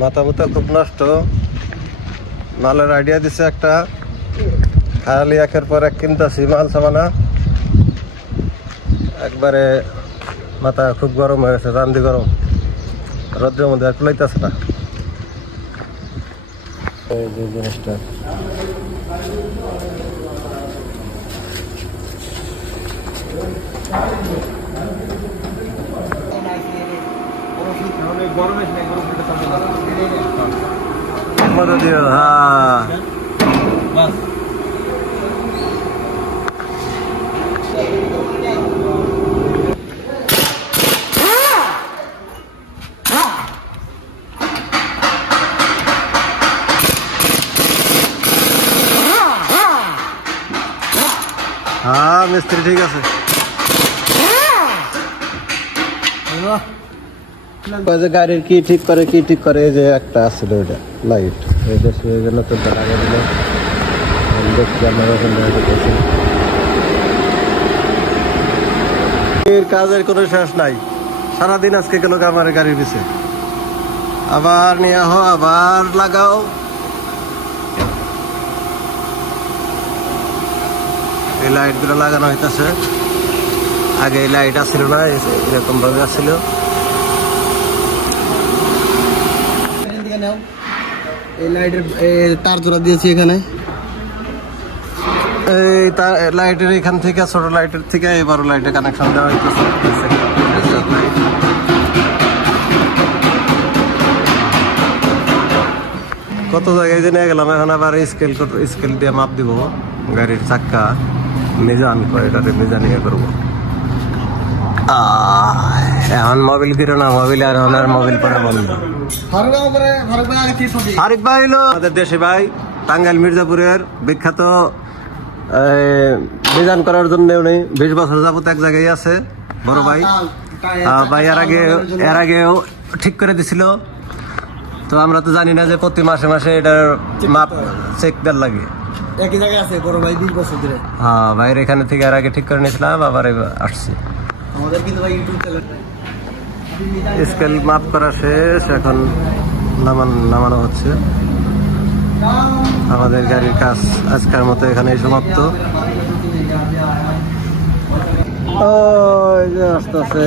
মাথা মুথা খুব নষ্ট, মালের আইডিয়া দিছে একটা, খালি একের পর এক কিনতেছি মাল সামানা, একবারে মাথা খুব গরম হয়ে গেছে, রান্দি গরম, রোদ্রের মধ্যে আর কুলাইতেছে না। এই যে জিনিসটা হ্যাঁ মিস্ত্রি ঠিক আছে। গাড়ির কি ঠিক করে যে একটা আসছিল ওইটা লাইট, নতুন লাগাই দিল, দেখছি আমার কাজের কোনো শেষ নাই, সারাদিন আজকে গেল আমার গাড়ির পিছে, আবার নিয়ে আবার লাগাও। এই লাইট গুলো লাগানো হইতেছে, আগে এই লাইট আসছিল না, এরকম ভাবে আসছিল। এই লাইটের তার জোড়া দিয়েছি এখানে, এই লাইটের এখান থেকে ছোট লাইটের থেকে এই বড় লাইটের কানেকশন দেওয়া হইতেছে। কত জায়গায় যে নিয়ে গেলাম, এখন আবার স্কেল দিয়ে মাপ দিব গাড়ির চাক্কা, মিজান এটাতে মিজানিয়ে করবো। এখন মোবিল ফিরে না, মোবিল আর মোবিল পরে বন্ধ। ফারুক ভাই হলো আমাদের দেশে ভাই, টাঙ্গাইল মির্জাপুরের বিখ্যাত মিজান করার জন্য উনি 20 বছর যাবত এক জায়গায় আছে, বড় ভাই। ভাই এর আগেও ঠিক করে দিছিল, তো আমরা তো জানি না যে প্রতি মাসে মাসে এটার মাপ চেক দেওয়ার লাগে। একই জায়গায় আছে বড় ভাই 20 বছর ধরে। হ্যাঁ ভাইয়ের এখানে থেকে এর আগে ঠিক করে নিয়েছিলাম, আবার আসছি। আমাদের কিন্তু ভাই ইউটিউব চ্যানেল স্কেল মাপ করা শেষ, এখন নামানো হচ্ছে। আমাদের গাড়ির কাজ আজকের মতো এখানেই সমাপ্ত। ওই যে আস্তে আস্তে